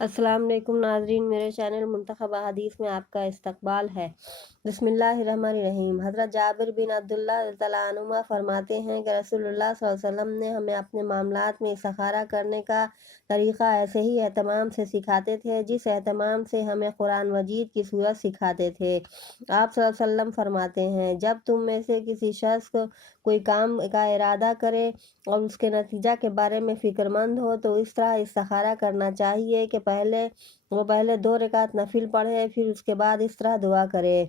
السلام علیکم ناظرین، میرے چینل منتخب احادیث میں آپ کا استقبال ہے۔ بسم اللہ الرحمن الرحیم۔ حضرت جابر بن عبداللہ رضی اللہ عنہما فرماتے ہیں کہ رسول اللہ صلی اللہ علیہ وسلم نے ہمیں اپنے معاملات میں استخارہ کرنے کا طریقہ ایسے ہی اہتمام سے سکھاتے تھے جس اہتمام سے ہمیں قرآن مجید کی صورت سکھاتے تھے۔ آپ صلی اللہ علیہ وسلم فرماتے ہیں، جب تم میں سے کسی شخص کو کوئی کام کا ارادہ کرے اور اس کے نتیجہ کے بارے میں فکر مند ہو تو اس طرح استخارہ کرنا چاہیے کہ پہلے 2 رکعت نفل پڑھے، پھر اس کے بعد اس طرح دعا کرے: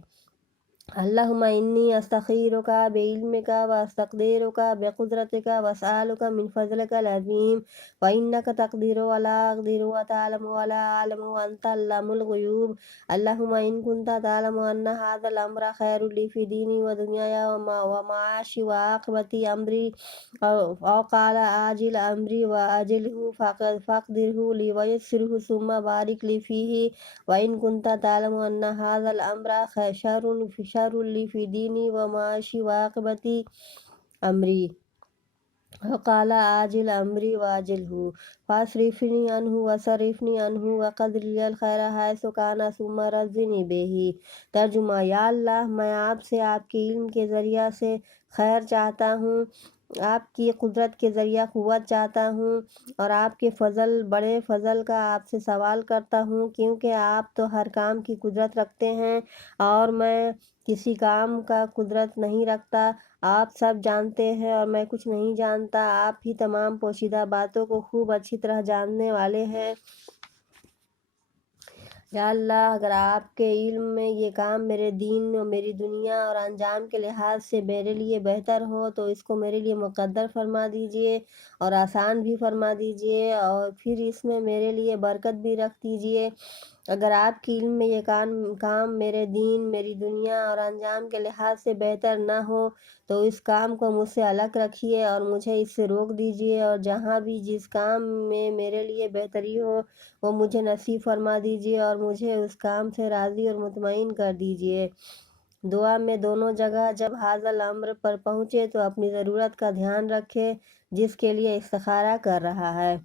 اللہم انی استخیرک بعلمک واستقدرک بقدرتک واسألک من فضلک العظیم وانک تقدر ولا اقدر وتعلم ولا اعلم وانت علام الغیوب اللہم ان کنت تعلم ان ھذا الامر خیر لی فی دینی ودنیای ومعاشی وعاقبۃ امری او قال عاجل امری واجلہ فاقدرہ لی ویسرہ ثم بارک لی فیہ وَإِن كُنْتَ تَعْلَمُ أَنَّ هَذَا الْأَمْرَ شَرٌ لِّي فِي دِينِي وَمَعَاشِي وَعَاقِبَةِ أَمْرِي وَقَالَ عَاجِلْ أَمْرِي وَعَاجِلْهُ فَاصْرِفْنِي عَنْهُ وَصَرِّفْنِي عَنْهُ وَقَدِّرْ لِي الْخَيْرَ حَيْثُ كَانَ ثُمَّ رَزِّقْنِی بِهِ۔ ترجمہ: یا اللہ، میں آپ سے آپ کے علم کے ذریعہ سے خیر چاہتا ہوں، آپ کی قدرت کے ذریعہ قوت چاہتا ہوں اور آپ کے بڑے فضل کا آپ سے سوال کرتا ہوں، کیونکہ آپ تو ہر کام کی قدرت رکھتے ہیں اور میں کسی کام کا قدرت نہیں رکھتا۔ آپ سب جانتے ہیں اور میں کچھ نہیں جانتا، آپ ہی تمام پوشیدہ باتوں کو خوب اچھی طرح جاننے والے ہیں۔ یا اللہ، اگر آپ کے علم میں یہ کام میرے دین اور میری دنیا اور انجام کے لحاظ سے میرے لیے بہتر ہو تو اس کو میرے لیے مقدر فرما دیجئے اور آسان بھی فرما دیجئے، اور پھر اس میں میرے لیے برکت بھی رکھ دیجئے۔ اگر آپ کے علم میں یہ کام میرے دین، میری دنیا اور انجام کے لحاظ سے بہتر نہ ہو تو اس کام کو مجھ سے الگ رکھیے اور مجھے اس سے روک دیجئے، اور جہاں بھی جس کام میں میرے لیے بہتری ہو وہ مجھے نصیب فرما دیجئے اور مجھے اس کام سے راضی اور مطمئن کر دیجئے۔ دعا میں دونوں جگہ جب ھذا الامر پر پہنچے تو اپنی ضرورت کا دھیان رکھے جس کے لیے استخارہ کر رہا ہے۔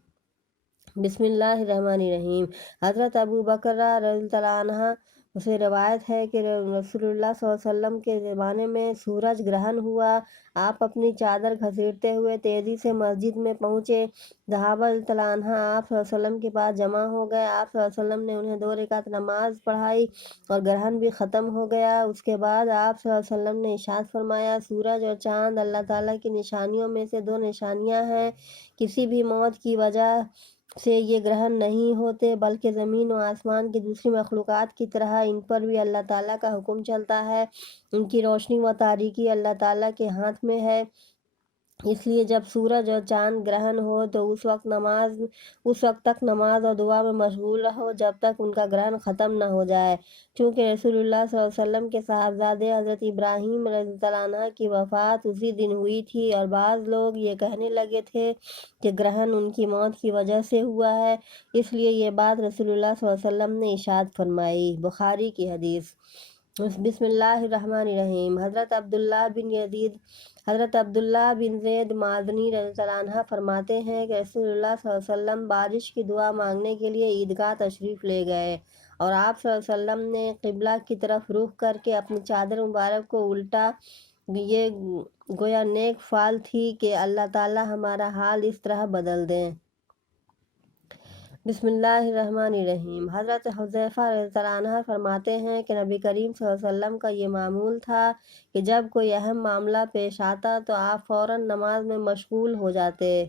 بسم اللہ الرحمن الرحیم۔ حضرت ابو بکر رضی اللہ عنہ سے روایت ہے کہ رسول اللہ صلی اللہ علیہ وسلم کے زمانے میں سورج گرہن ہوا۔ آپ اپنی چادر گھسیٹتے ہوئے تیزی سے مسجد میں پہنچے۔ صحابہ رضی اللہ عنہ آپ صلی اللہ علیہ وسلم کے پاس جمع ہو گئے۔ آپ صلی اللہ علیہ وسلم نے انہیں 2 رکعت نماز پڑھائی اور گرہن بھی ختم ہو گیا۔ اس کے بعد آپ صلی اللہ علیہ وسلم نے ارشاد فرمایا: سورج اور چاند اللہ تعالیٰ کی نشانیوں میں سے 2 نشانیاں ہیں، کسی بھی موت کی وجہ سے یہ گرہن نہیں ہوتے بلکہ زمین و آسمان کی دوسری مخلوقات کی طرح ان پر بھی اللہ تعالیٰ کا حکم چلتا ہے۔ ان کی روشنی و تاریکی اللہ تعالیٰ کے ہاتھ میں ہے، اس لیے جب سورج اور چاند گرہن ہو تو اس وقت تک نماز اور دعا میں مشغول رہو جب تک ان کا گرہن ختم نہ ہو جائے۔ چونکہ رسول اللہ صلی اللہ علیہ وسلم کے صاحبزادے حضرت ابراہیم رضی اللہ عنہ کی وفات اسی دن ہوئی تھی، اور بعض لوگ یہ کہنے لگے تھے کہ گرہن ان کی موت کی وجہ سے ہوا ہے، اس لیے یہ بات رسول اللہ صلی اللہ علیہ وسلم نے ارشاد فرمائی۔ بخاری کی حدیث۔ بسم اللہ الرحمن الرحیم۔ حضرت عبداللہ بن زید مازنی رضی اللہ عنہ فرماتے ہیں کہ رسول اللہ صلی اللہ علیہ وسلم بارش کی دعا مانگنے کے لیے عیدگاہ تشریف لے گئے، اور آپ صلی اللہ علیہ وسلم نے قبلہ کی طرف رخ کر کے اپنی چادر مبارک کو الٹا، یہ گویا نیک فال تھی کہ اللہ تعالیٰ ہمارا حال اس طرح بدل دیں۔ بسم اللہ الرحمن الرحیم۔ حضرت حذیفہ رضی اللہ عنہ فرماتے ہیں کہ نبی کریم صلی اللہ علیہ وسلم کا یہ معمول تھا کہ جب کوئی اہم معاملہ پیش آتا تو آپ فوراً نماز میں مشغول ہو جاتے۔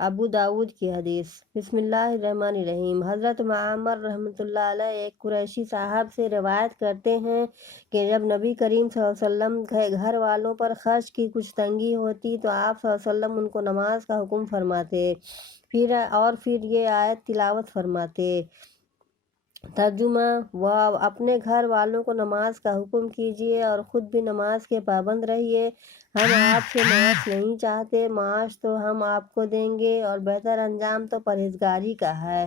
ابو داؤد کی حدیث۔ بسم اللہ الرحمن الرحیم۔ حضرت معمر رحمۃ اللہ علیہ ایک قریشی صاحب سے روایت کرتے ہیں کہ جب نبی کریم صلی اللہ علیہ وسلم کے گھر والوں پر خرچ کی کچھ تنگی ہوتی تو آپ صلی اللہ علیہ وسلم ان کو نماز کا حکم فرماتے، پھر یہ آیت تلاوت فرماتے۔ ترجمہ: وہ اپنے گھر والوں کو نماز کا حکم کیجیے اور خود بھی نماز کے پابند رہیے۔ ہم آپ سے معاش نہیں چاہتے، معاش تو ہم آپ کو دیں گے، اور بہتر انجام تو پرہیزگاری کا ہے۔